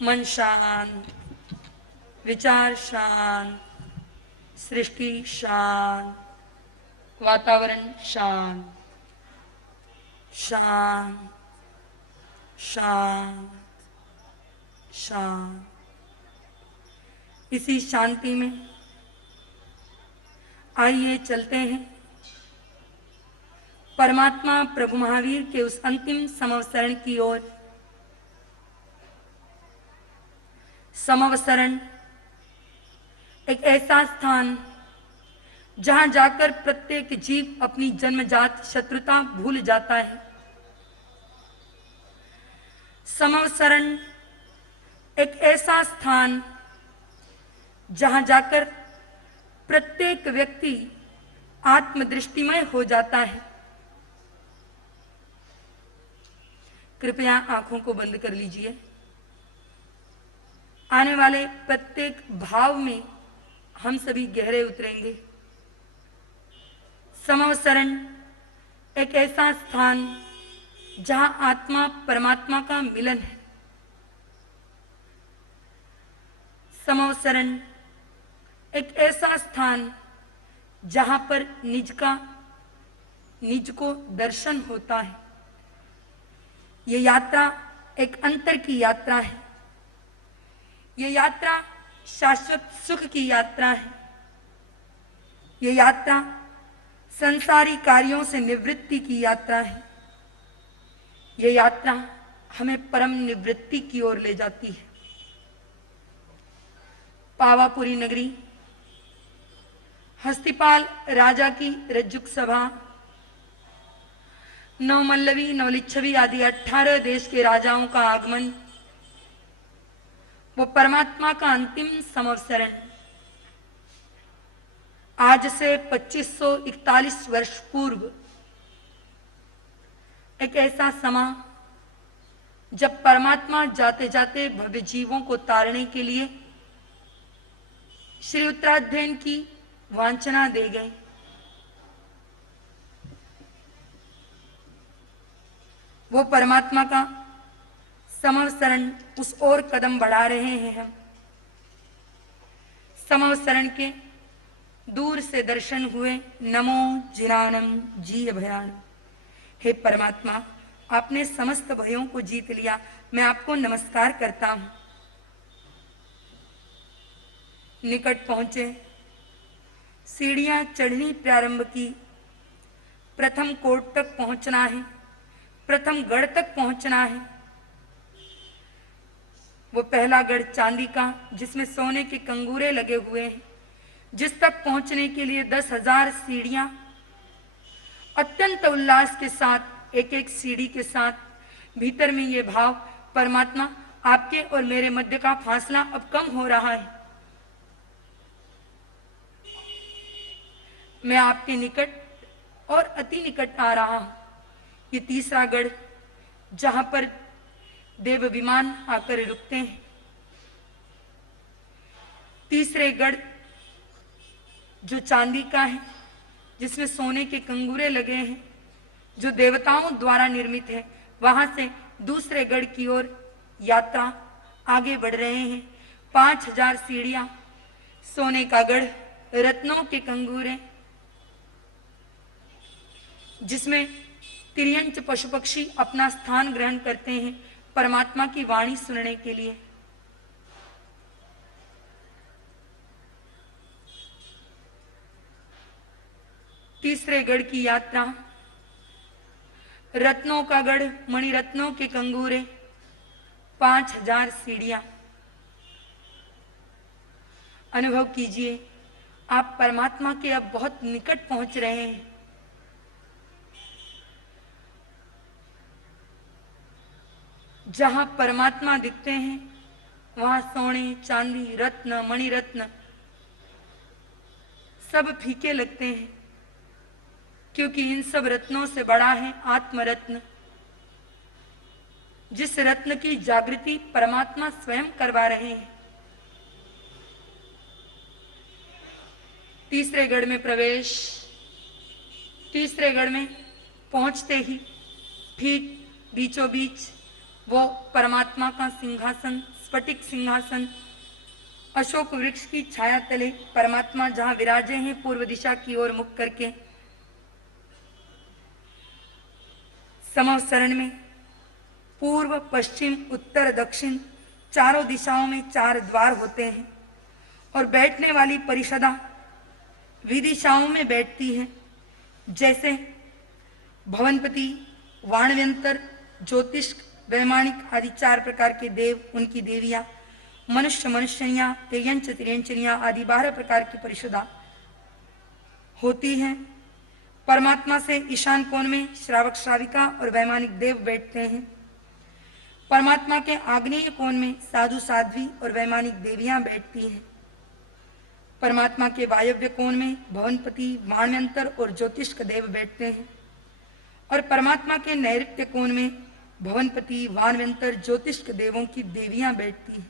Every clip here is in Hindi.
मन शांत, विचार शांत, सृष्टि शांत, वातावरण शांत, शांत शांत शांत। इसी शांति में आइए चलते हैं परमात्मा प्रभु महावीर के उस अंतिम समवसरण की ओर। समवसरण एक ऐसा स्थान जहां जाकर प्रत्येक जीव अपनी जन्मजात शत्रुता भूल जाता है। समवसरण एक ऐसा स्थान जहां जाकर प्रत्येक व्यक्ति आत्मदृष्टिमय हो जाता है। कृपया आंखों को बंद कर लीजिए। आने वाले प्रत्येक भाव में हम सभी गहरे उतरेंगे। समवसरण एक ऐसा स्थान जहां आत्मा परमात्मा का मिलन है। समवसरण एक ऐसा स्थान जहां पर निज को दर्शन होता है। ये यात्रा एक अंतर की यात्रा है। ये यात्रा शाश्वत सुख की यात्रा है। ये यात्रा संसारी कार्यों से निवृत्ति की यात्रा है। ये यात्रा हमें परम निवृत्ति की ओर ले जाती है। पावापुरी नगरी, हस्तिपाल राजा की रज्जुक सभा, नवमल्लवी, नवलिच्छवी आदि 18 देश के राजाओं का आगमन, वो परमात्मा का अंतिम समवसरण। आज से 2541 वर्ष पूर्व एक ऐसा समा जब परमात्मा जाते जाते भव्य जीवों को तारने के लिए श्री उत्तराध्ययन की वांछना दे गए। वो परमात्मा का समवसरण उस ओर कदम बढ़ा रहे हैं हम। समवसरण के दूर से दर्शन हुए। नमो जिनानम जी भयान। हे परमात्मा, आपने समस्त भयों को जीत लिया। मैं आपको नमस्कार करता हूं। निकट पहुंचे, सीढ़ियां चढ़नी प्रारंभ की। प्रथम कोट तक पहुंचना है, प्रथम गढ़ तक पहुंचना है। वो पहला गढ़ चांदी का, जिसमें सोने के कंगूरे लगे हुए हैं, जिस तक पहुंचने के लिए 10,000 सीढ़ियां अत्यंत उल्लास के साथ, एक एक सीढ़ी के साथ भीतर में ये भाव, परमात्मा आपके और मेरे मध्य का फासला अब कम हो रहा है। मैं आपके निकट और अति निकट आ रहा हूं। ये तीसरा गढ़ जहां पर देव विमान आकर रुकते हैं। तीसरे गढ़ जो चांदी का है, जिसमें सोने के कंगूरे लगे हैं, जो देवताओं द्वारा निर्मित है, वहां से दूसरे गढ़ की ओर यात्रा आगे बढ़ रहे हैं। 5000 सीढ़ियां, सोने का गढ़, रत्नों के कंगूरे, जिसमें तिर्यंच पशु पक्षी अपना स्थान ग्रहण करते हैं परमात्मा की वाणी सुनने के लिए। तीसरे गढ़ की यात्रा, रत्नों का गढ़, मणिरत्नों के कंगूरे, 5000 सीढ़ियां। अनुभव कीजिए, आप परमात्मा के अब बहुत निकट पहुंच रहे हैं। जहां परमात्मा दिखते हैं, वहां सोने, चांदी, रत्न, मणिरत्न सब फीके लगते हैं, क्योंकि इन सब रत्नों से बड़ा है आत्मरत्न, जिस रत्न की जागृति परमात्मा स्वयं करवा रहे हैं। तीसरे गढ़ में प्रवेश। तीसरे गढ़ में पहुंचते ही ठीक बीचों बीच वो परमात्मा का सिंहासन, स्फटिक सिंहासन, अशोक वृक्ष की छाया तले परमात्मा जहां विराजे हैं, पूर्व दिशा की ओर मुख करके। समवसरण में पूर्व, पश्चिम, उत्तर, दक्षिण चारों दिशाओं में 4 द्वार होते हैं और बैठने वाली परिषदा विदिशाओं में बैठती है। जैसे भवनपति, वाणव्यंतर, ज्योतिष्क, वैमानिक आदि 4 प्रकार के देव, उनकी देवियां, मनुष्य, मनुष्यनियां, तिर्यंच, तिर्यंचनियां आदि 12 प्रकार की परिषदा होती हैं। परमात्मा से ईशान कोण में श्रावक, श्राविका और वैमानिक देव बैठते हैं। परमात्मा के आग्नेय कोण में साधु, साध्वी और वैमानिक देवियां बैठती हैं। परमात्मा के वायव्य कोण में भवनपति, वाण्यंतर और ज्योतिष्क देव बैठते हैं और परमात्मा के नैऋत्य कोण में भवनपति, वाण्यंतर, ज्योतिष्क देवों की देवियां बैठती हैं।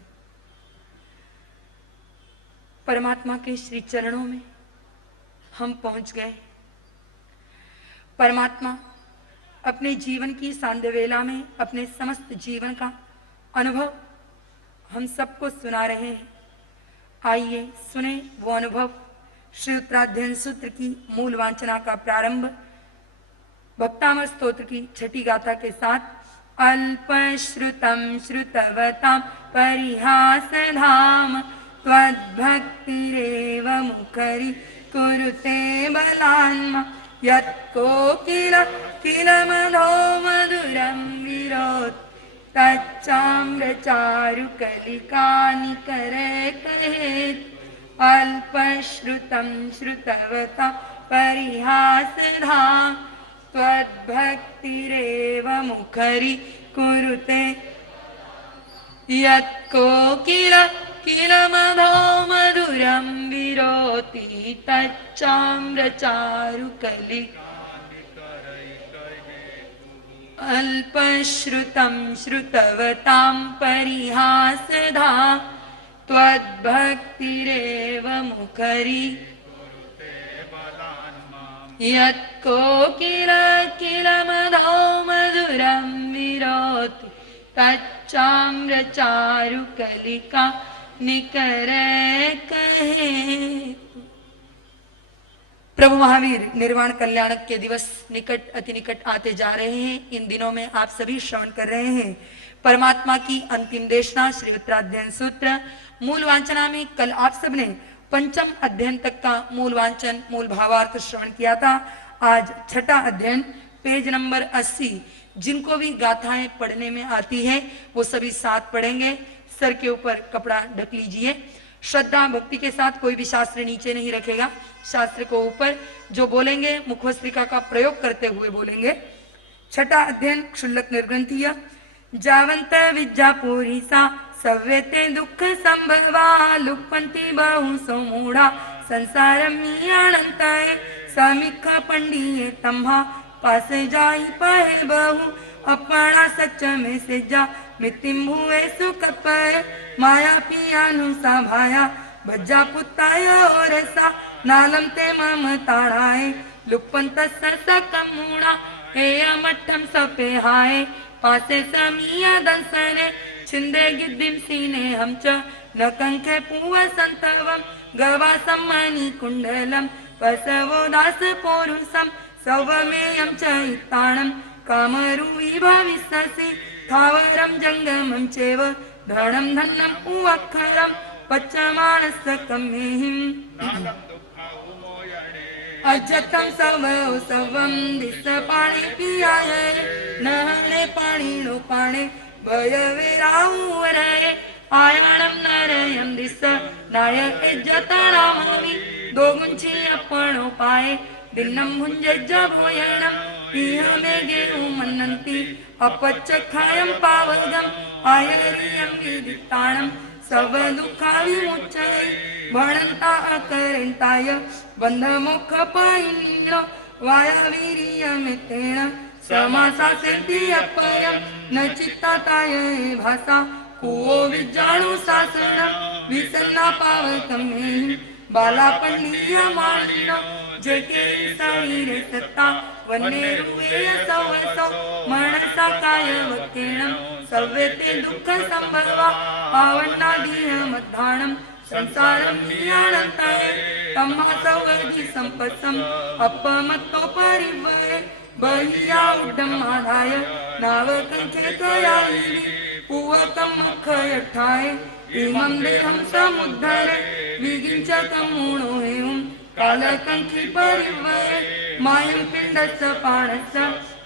परमात्मा के श्री चरणों में हम पहुंच गए। परमात्मा अपने जीवन की सांध्य वेला में अपने समस्त जीवन का अनुभव हम सबको सुना रहे हैं। आइए सुने वो अनुभव। श्री उत्तराध्ययन सूत्र की मूल वांचना का प्रारंभ भक्तामर स्तोत्र की 6ठी गाथा के साथ। अल्पश्रुतं श्रुतवतां परिहासधाम त्वद्भक्तिरेव मुखरि कुरुते बलान्मा यत्कोकिल किल मधो मधुरं विरोध तच्चाम्रचारुकलिकानिकरे कहेत्। अल्पश्रुतं श्रुतवतां परिहासधाम त्वद्भक्तिरेव मुखरि कुरुते यत्कोकिल किल मधो मधुरं विरोति तच्चाम्रचारुकलि। अल्पश्रुतं श्रुतवतां परिहासधाम त्वद्भक्तिरेव मुखरि यत्कोकिल किल मधो मधुरं विरोति तच्चाम्रचारुकलिका निकरे कहे। प्रभु महावीर निर्वाण कल्याणक के दिवस निकट अति निकट आते जा रहे हैं। इन दिनों में आप सभी श्रवण कर रहे हैं परमात्मा की अंतिम देशना श्री उत्तराध्ययन सूत्र। मूल वांचना में कल आप सबने पंचम अध्ययन तक का मूल वांचन, मूल भावार्थ श्रवण किया था। आज 6ठा अध्ययन पेज नंबर 80। जिनको भी गाथाएं पढ़ने में आती है वो सभी साथ पढ़ेंगे। सर के ऊपर कपड़ा ढक लीजिए। श्रद्धा भक्ति के साथ कोई भी शास्त्र नीचे नहीं रखेगा, शास्त्र को ऊपर। जो बोलेंगे मुखवस्त्रिका का प्रयोग करते हुए बोलेंगे। 6ठा अध्ययन क्षुल्लक निर्ग्रंथीय। जावंत विद्यापुरी सा सव्यते दुख संभवा लुप्पन्ति बहु समूढ़ा संसारम अनंताय समीख पंडिये तम्हा पास जाई पाए बहु अपना सच में से जा मितिम हुए सुख पाए माया पियानु सा भाया भज्जा पुताया और सा नालम ते मम ताड़ाए लुप्पंत सकमूणा हे मठम सपे हाय पासे समिया दंसने छिंदे गिद्दिम सीने हम च न कंखे पुवा संतवम गवा सम्मानी कुंडलम पसवो दास पोरुसम सवमेयं च इत्ताणं कामरूपी भविष्यसि थावरं जंगमं चैव धनं धन्नम् उवक्खरं पच्यमानस्सकमेहिम् अजतं सवं दिसपाणे पियाय नहणे पाणिनो पाणे भयविराहुवरे आयाणं नरयं दिस नाय इज्जतरामवि दोगुंची अपणो पाए दिन्नं भुञ्जज्ज भोयणं इह मेघे उमन्नन्ति अपच्चखायं पावगम् आयरियं विदिताणं सर्वदुःखाविमुच्यते भणन्ता अकरन्ताय बन्धमोक्षपायिनो वायावीर्यमितेन समासा सेन्ति अपयं न चित्ताताय भासा कुवो विजाणु शासनं विसन्ना पावकमेहि बाला पंडिया मालिनो जगे शरीरे सत्ता वन्नेरुये सवसो मनसा काय वकेणं सव्यते दुःख संभवा पावन्नादीह मध्याणं संसारं नियाणताय तम्हा सवदी संपत्सम अपमत्तो परिवये बहिया उड्डम आधाय नावकंखे कयायिनी पूवकं मखयठाय इमं देहं समुद्धरे विगिंचकं मूणो हेयं कालकंखि परिवये मायं पिण्डस्य पाणस्य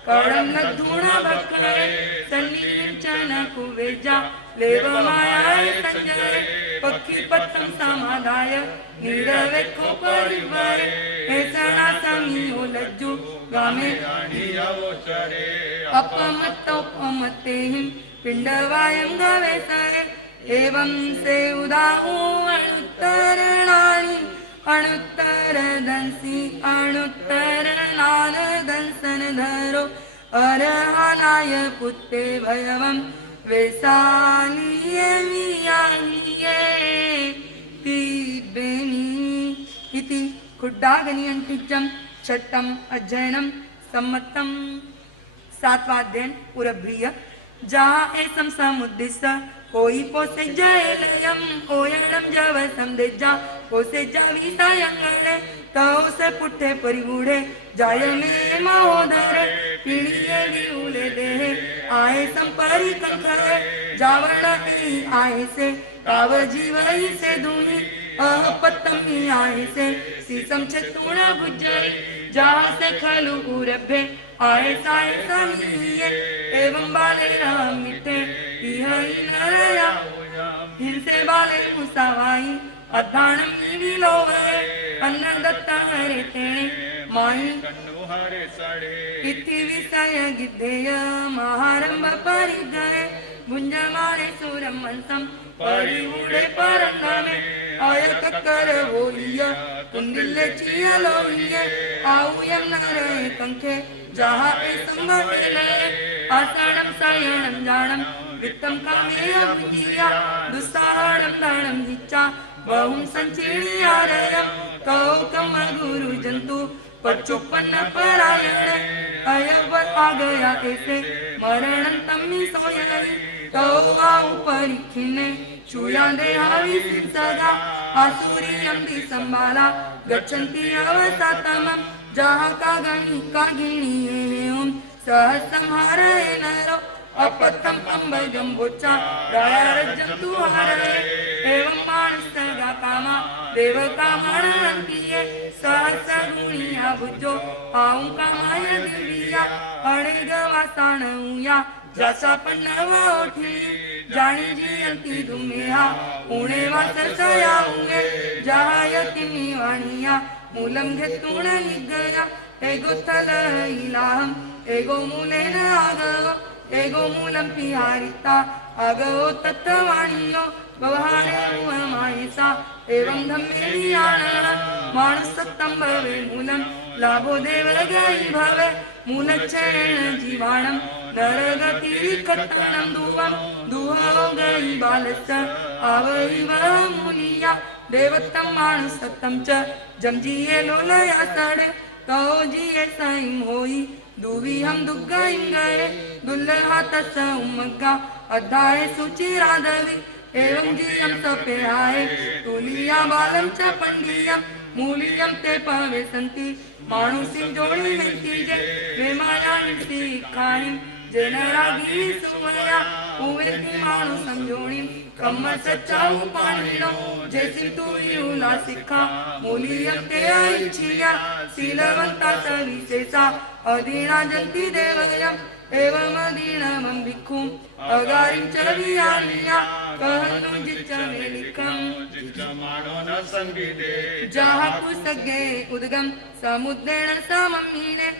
कळं लद्धूणा भक्करे सन्निविंचन कुवेजा लेव मायाय संजय पक्षी पत्रं समाधाय नीरवेखो परिवये हेसणा समीयो लज्जु गामे अपमत्तोपमत्तेहिं पिण्डवायं गवेसरे एवं से उदाहू अणुत्तरणानि अणुत्तरदंसि अणुत्तरनानदंसन धरो अरहानाय पुत्ते भयवं वेसालिये मियालिये तिबेनि इति खुड्डागनि अंटिचम छठम अध्ययनम सम्मतम सातवां अध्ययन पुरभ्रिय जहाँ ऐसम समुद्दिश्य कोई पोसे जयलयम ओयणम जव संदेजा पोसे जावी सायंगले तो से पुठे परिगुड़े जाय में महोदरे पीड़िये विउले देहे आए संपरी कंखरे जावड़नी आए से काव जीवई से दूनी अपत्तमी आए से सीसम छतुणा गुजरी जहाँ से खलु उरभे आए साए समीये एवं बाले मिटे नरया हिंसे बाले मुसावाई अधाणम विलोवे अन्नदत्ता हरे तेणे माई इति विषय गिद्धेय महारंभ परिगये गुंजमाने सुरम मनसम परिउडे परंगमे आयतकर बोलिया कुंडिले चियलोहिये आउयम नरे कंखे जहाँ ए संभविले आसणम सायणम जानम वित्तम कामेय बुद्धिया दुस्साहणम दानम हिच्चा बहुम संचीणियारयम कौकम गुरु जंतु पचुपन्न परायण अयवर आ गया ऐसे मरणं तम्मी सोयरी तो आउ परीक्षिने चूया देहावी सदा आसुरियं दिसंबाला गच्छन्ति अवसातमं जहाँ कागिनी एवं सहसंहारे नरो अपथम अंबजम बोचा रायरजंतु हरे एवं मानसगा कामा देव कामाणंतिये सहसगुणिया भुजो आऊं कामाय दिव्या अणेगवासाणुया जसा पन्नवोठी जाणी जियंती दुमेहा पुणे वासरसया उंगे जहायती निवाणिया मूलम घेतून निगया एगो थल इलाहम एगो मूलेन आगवो एगो मूलम पिहारिता अगो तत्वाणियो व्यवहारे मायसा एवं धम्मेलियाण मानसत्तम भवे मूलम लाभो देवगई भवे मूलच्छेण जीवाणम नरगति कत्तनं दुवं दुहो गई बालस्य आवैव मुनिया देवत्तम मानसत्तम च जमजिये लोलया सड़े तो जिये सैम होई दुवी हम दुग्गाइं गए दुल्हा तस उमग्गा अध्याय सुचिरादवि एवं जियं सपेहाय तुलिया बालम च पंडियम मूलियम ते पवे संति मानुसिं जोड़ी वेंती जे वेमाया निसी खाइं जेनरागी सुमया उवेती मानु संजोणी कम्म सच्चाऊ पाणीनो जैसी तू युला सिखा मूलियम ते आइचिया सीलवंता सविशेषा अधीना जंती देवयम एवं अधीनमं भिक्खुं अगारिं च वियालिया कहनु जिच्च में लिखं जहाँ कुसगे उद्गम समुद्रेण सममीने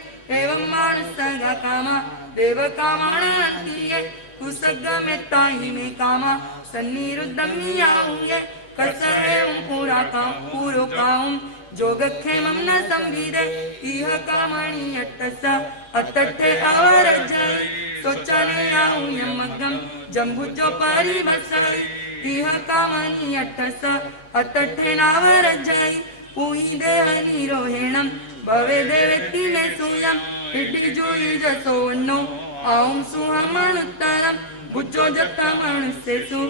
एवं मानसगा कामा देव कामाणंतिये कुसगमेत्ताहि मे कामा सन्निरुद्धमियाहुये कसएवं पूरो काउं जोगक्षेमं न संविदे इह कामणि अट्टस अट्टठे अवरजय सोचने याहुयं मग्गं जम्बुजो परिवसय इह कामणि अट्टस अट्टठे नावरजय उहि देह निरोहेणं भवे देवेति मे सूयं इडिजुई जसोन्नो आउं सुहमनुत्तरम बुद्धो जत्तमनुसेसु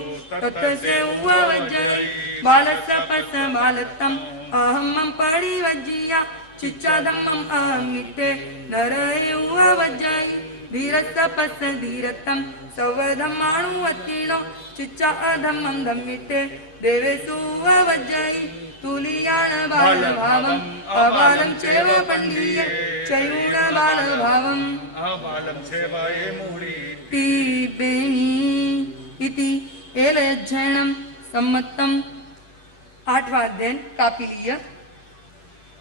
तत्से उवज्जयि बालस्य पस बालतम अहमं परिवज्जिया चिच्चादमं अहमिते नरये उवज्जयि धीरस्य पस धीरतं सवधमाणुवत्तिनो चिच्चा अधमं धम्मिते देवेषु उवज्जयि तुलीयान बालभावम् अबालं चैव पण्डिये चैवून बालभावम् अबालं सेवाये मूढी पिबेनि इति एलयज्जयनं सम्मतम् 8वां अध्ययन कापिलीय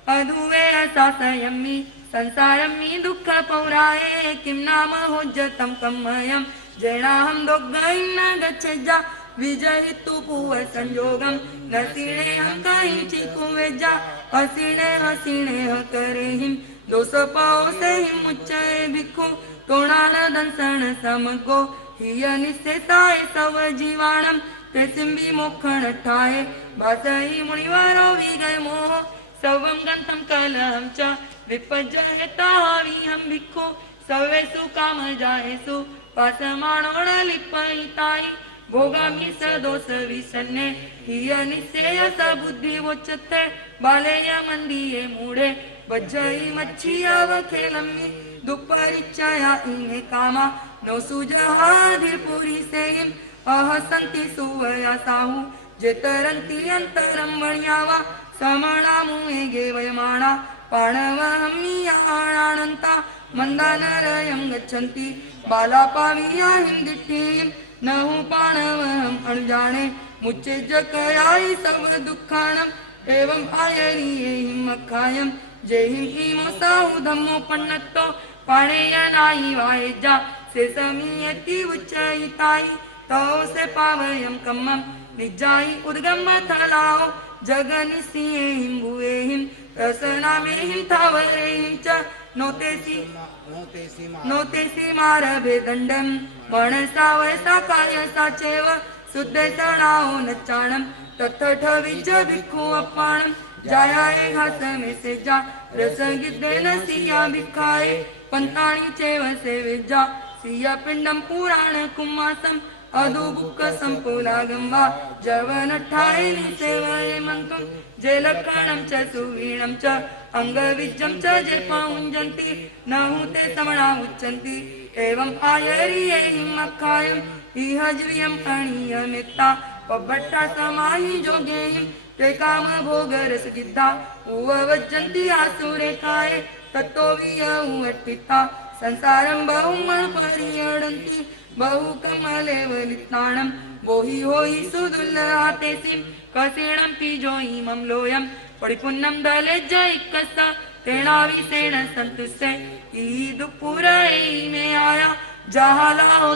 अधुवेण शासयमि संसारमि दुःख पौराये किं नाम होज्जतं कमयं जैनाहं दोग्गं न गच्छेजा विजयितु पुव संयोगम नसीणेहं काहिंचि कुवेजा हसीणेह करेहिं दोष पाओसेहिं मुच्चये भिक्खु तोणाल दंसन समगो हिय निस्सेताय सव जीवाणं ते सिंबी मोक्षण ठाये भासहि मुनिवारो विगय मोह सवं गंथं कलहं च विपज्जयताविहं भिक्खु सर्वेषु कामजायेषु पासमाणो न लिप्पयिताय भोगामि सदोष विसन्ने हिय निश्चयस बुद्धि वोच्यते बालेय मंदिये मूढे बज्जयि मच्छियवखेलम्मि दुःपरिचया इमे कामा नो सुजहाधिपुरी सेहिं अहसन्ति सुवया साहु जेतरन्ति अन्तरं मण्यावा समणामुगे वयमाणा पाणवहम्मियाणानन्ता मन्दानरयं गच्छन्ति बालापावियाहिं दिट्ठिं नहु पाणवहम् अणुजाने मुच्चे जकयायि सब दुःखानम् एवं आयरीयेहिं मखायं जेहिं हीमो साहु धम्मो पन्नत्तो पाणेयनायि वायेजा से समीयति उच्चयितायि तौ से पावयं कम्मं निजायि उद्गम थलाओ जगनिसियेहिं भुवेहिं रसनामेहिं थावरेहिं च नोतेसि मारभे दण्डं मनसा वयसा कायसा चैव शुद्धे शरणाओ नच्चाणं तत्थ विज भिक्खु अपाणं जायाये घासमे सेजा रसगिद्धेन सिया भिक्खाये पंताणि चैव सेवेजा सिया पिण्डं पुराण कुम्मासम् अधुबुक्क संपोलागं वा जवनठाये निसेवये मन्तुं जेलक्षणं च सुवीणं च अंगविज्जं च जे पाउञ्जन्ति नहुते समणा उच्चन्ति एवं आयरीयेहिं मखायम् इह ज्रियं अणीयमित्ता पब्बट्टा समाहि जोगेहिं ते काम भोगरसगिद्धा उवज्जन्ति आसुरेखाये तत्तो वियौ अट्टिता संसारं बहुमं परियडन्ति बहु कमलेवलिताणं बोहि होहि सुदुल्लहातेसिं कसेणं पिजोहि मम्लोयं परिपुन्नं दले जयिकसा तेणाविसेण सन्तुष्टे ईदुपुरई में आया जहालाहो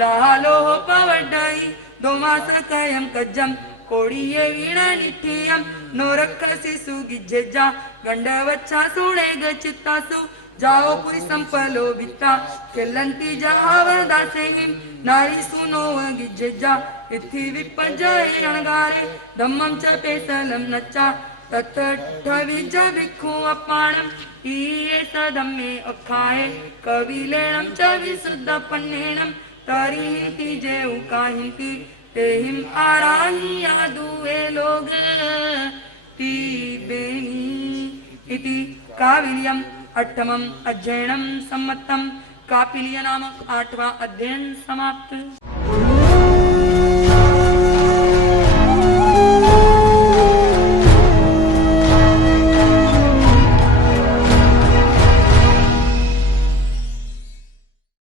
लालो पवड्डई दो मास कयं कज्जं कोड़िये वीणा निठियं नोरक्षसि सुगिज्जेजा गंडवच्छा सुणे गचित्तासु जाओ पुरी संपलो बिता केलंती जहावदासेहिं नारी सुनो गिज्जेजा इत्थि विपज्जये अणगारे धम्मं च पेसलं नच्चा तत्ठविज भिक्खु अपाणम् ईये सदम्मे अखाये कविलेणं च विशुद्ध पन्नेणं तरीति जेउ काहिंति तेहिं आराहि यादुवे लोग तीबेनि इति काविल्यम् 8मं अध्ययनं सम्मतम् कापिलीय नामक 8वां अध्ययन समाप्त।